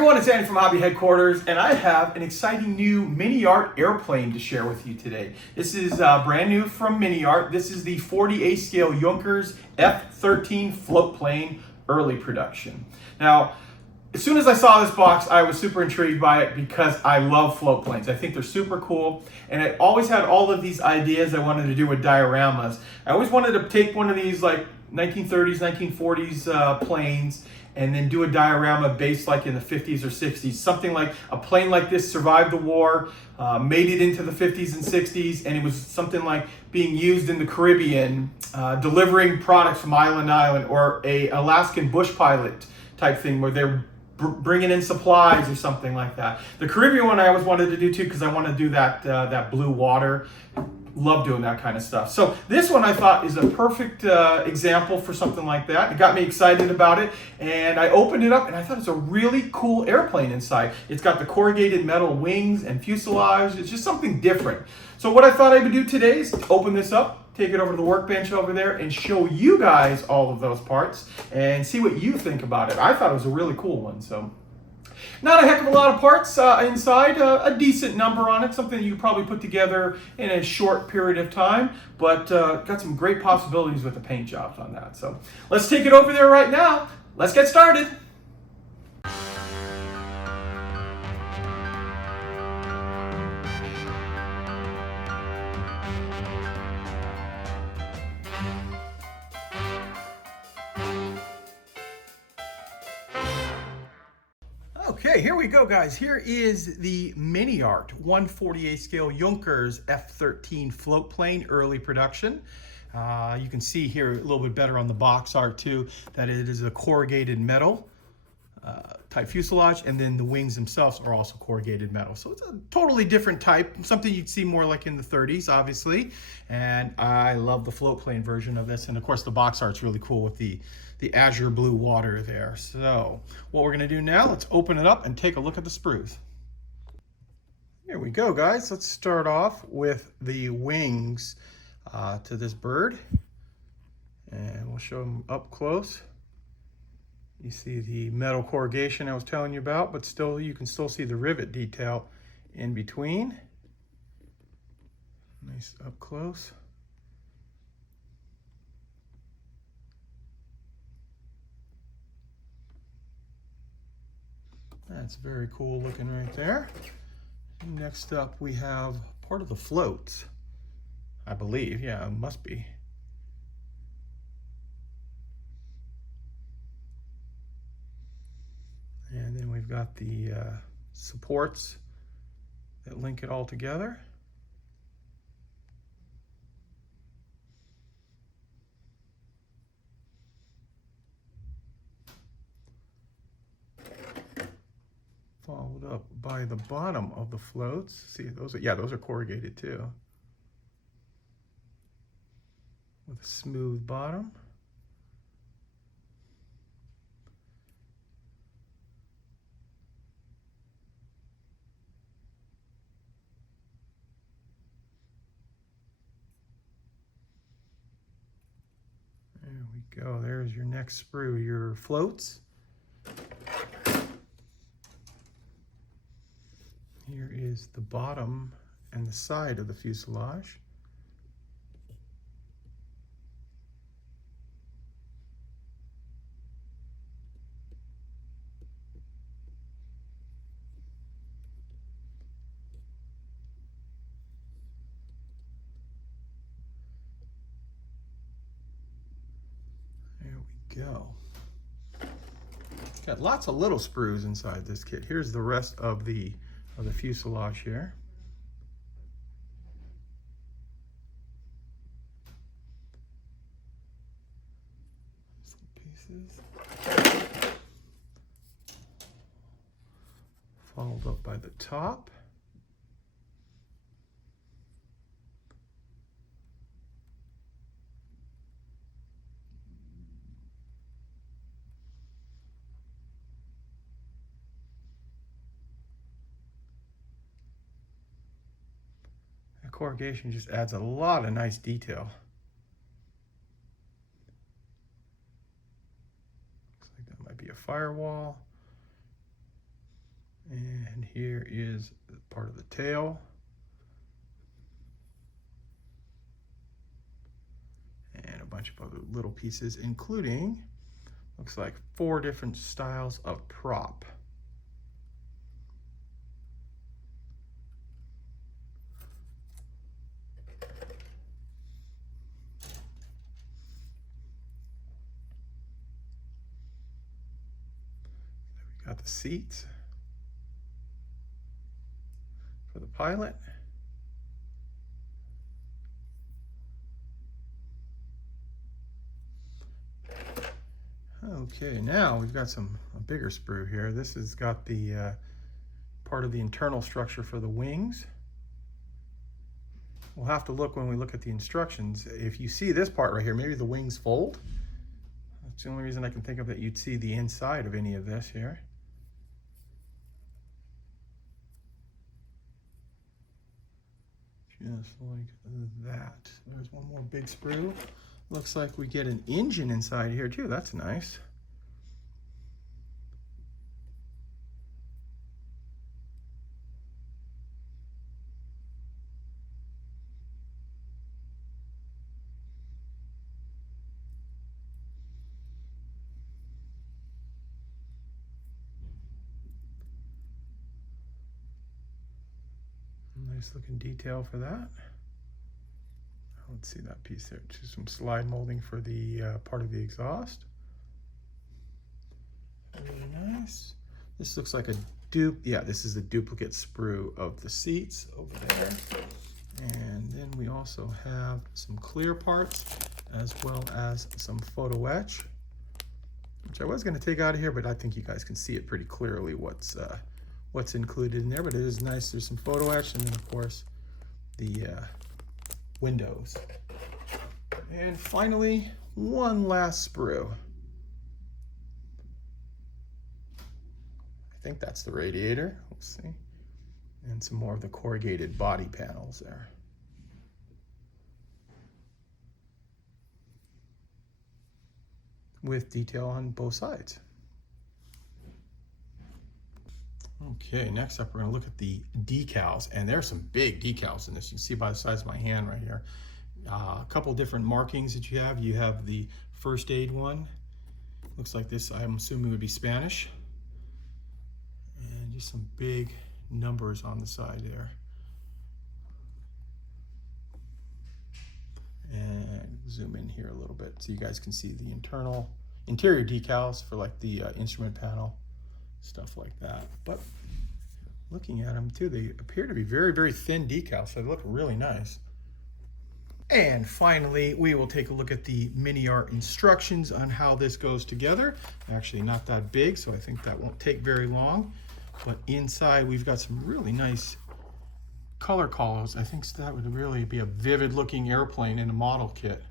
everyone, it's Andy from Hobby Headquarters, and I have an exciting new MINIART airplane to share with you today. This is brand new from MINIART. This is the 40A scale Junkers F13 float plane early production. Now, as soon as I saw this box, I was super intrigued by it because I love float planes. I think they're super cool, and I always had all of these ideas I wanted to do with dioramas. I always wanted to take one of these like 1930s, 1940s planes and then do a diorama based like in the 50s or 60s. Something like a plane like this survived the war, made it into the 50s and 60s, and it was something like being used in the Caribbean, delivering products from island to island, or a Alaskan bush pilot type thing where they're bringing in supplies or something like that. The Caribbean one I always wanted to do too because I want to do that that blue water. Love doing that kind of stuff. So this one I thought is a perfect example for something like that. It got me excited about it, and I opened it up and I thought it's a really cool airplane inside. It's got the corrugated metal wings and fuselage. It's just something different. So what I thought I would do today is open this up, take it over to the workbench over there, and show you guys all of those parts and see what you think about it. I thought it was a really cool one. So not a heck of a lot of parts inside, a decent number on it, something you could probably put together in a short period of time, but got some great possibilities with the paint jobs on that. So let's take it over there right now. Let's get started. Okay, here we go, guys. Here is the MINIART 1/48 scale Junkers F13 float plane early production. You can see here a little bit better on the box art too that it is a corrugated metal type fuselage, and then the wings themselves are also corrugated metal. So it's a totally different type, something you'd see more like in the 30s, obviously. And I love the float plane version of this, and of course the box art's really cool with the azure blue water there. So what we're gonna do now, let's open it up and take a look at the sprues. Here we go, guys. Let's start off with the wings to this bird, and we'll show them up close. You see the metal corrugation I was telling you about, but still you can still see the rivet detail in between. Nice up close. That's very cool looking right there. Next up we have part of the floats, I believe. Yeah, it must be. And then we've got the supports that link it all together. Followed up by the bottom of the floats. See, those are corrugated too, with a smooth bottom. There we go. There's your next sprue, your floats. Here is the bottom and the side of the fuselage. There we go. Got lots of little sprues inside this kit. Here's the rest of the fuselage here. Some pieces. Followed up by the top. Corrugation just adds a lot of nice detail. Looks like that might be a firewall. And here is part of the tail. And a bunch of other little pieces, including, looks like 4 different styles of prop. We got the seats for the pilot. Okay, now we've got a bigger sprue here. This has got the part of the internal structure for the wings. We'll have to look when we look at the instructions. If you see this part right here, maybe the wings fold. That's the only reason I can think of that you'd see the inside of any of this here. Just like that. There's one more big sprue. Looks like we get an engine inside here too. That's nice. Nice looking detail for that. Let's see that piece there. Just some slide molding for the part of the exhaust. Really nice. This looks like a yeah, this is a duplicate sprue of the seats over there. And then we also have some clear parts as well as some photo etch, which I was going to take out of here, but I think you guys can see it pretty clearly what's included in there. But it is nice. There's some photo etch, and then of course the windows. And finally, one last sprue. I think that's the radiator. Let's see. And some more of the corrugated body panels there. With detail on both sides. Okay, next up we're going to look at the decals, and there's some big decals in this. You can see by the size of my hand right here. A couple different markings that you have. You have the first aid one. Looks like this, I'm assuming, would be Spanish. And just some big numbers on the side there. And zoom in here a little bit so you guys can see the interior decals for like the instrument panel, stuff like that. But looking at them too, they appear to be very, very thin decals, so they look really nice. And finally, we will take a look at the MINIART instructions on how this goes together. Actually not that big, so I think that won't take very long. But inside we've got some really nice color callouts. I think that would really be a vivid looking airplane in a model kit.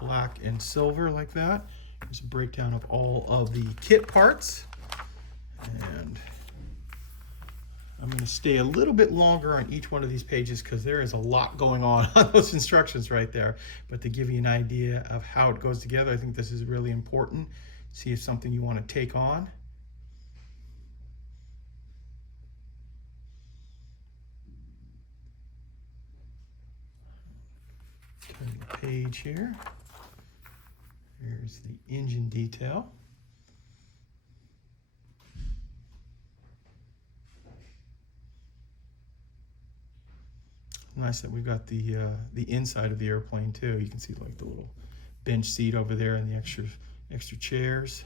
Black and silver like that. There's a breakdown of all of the kit parts. And I'm going to stay a little bit longer on each one of these pages because there is a lot going on those instructions right there. But to give you an idea of how it goes together, I think this is really important. See if something you want to take on. Turn the page here. Here's the engine detail. Nice that we've got the inside of the airplane too. You can see like the little bench seat over there and the extra chairs.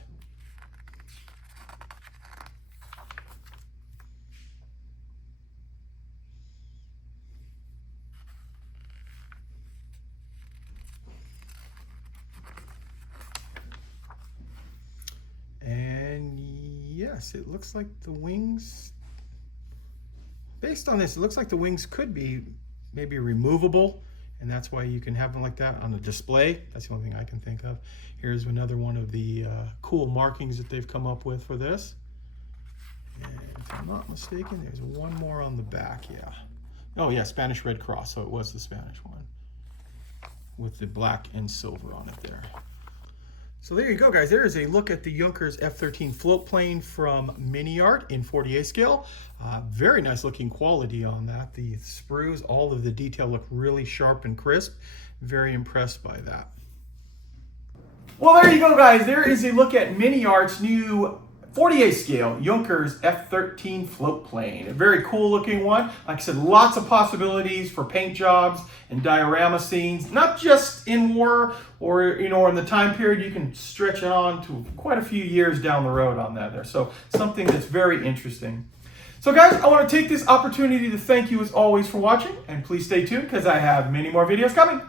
And yes, it looks like the wings, based on this, it looks like the wings could be maybe removable, and that's why you can have them like that on a display. That's the only thing I can think of. Here's another one of the cool markings that they've come up with for this. And if I'm not mistaken, there's one more on the back, yeah. Oh yeah, Spanish Red Cross, so it was the Spanish one with the black and silver on it there. So there you go, guys. There is a look at the Junkers F13 float plane from MINIART in 40A scale. Very nice looking quality on that. The sprues, all of the detail look really sharp and crisp. Very impressed by that. Well, there you go, guys. There is a look at MINIART's new 40A scale Junkers F13 float plane. A very cool looking one. Like I said, lots of possibilities for paint jobs and diorama scenes, not just in war or in the time period. You can stretch it on to quite a few years down the road on that there. So something that's very interesting. So guys, I want to take this opportunity to thank you as always for watching, and please stay tuned because I have many more videos coming.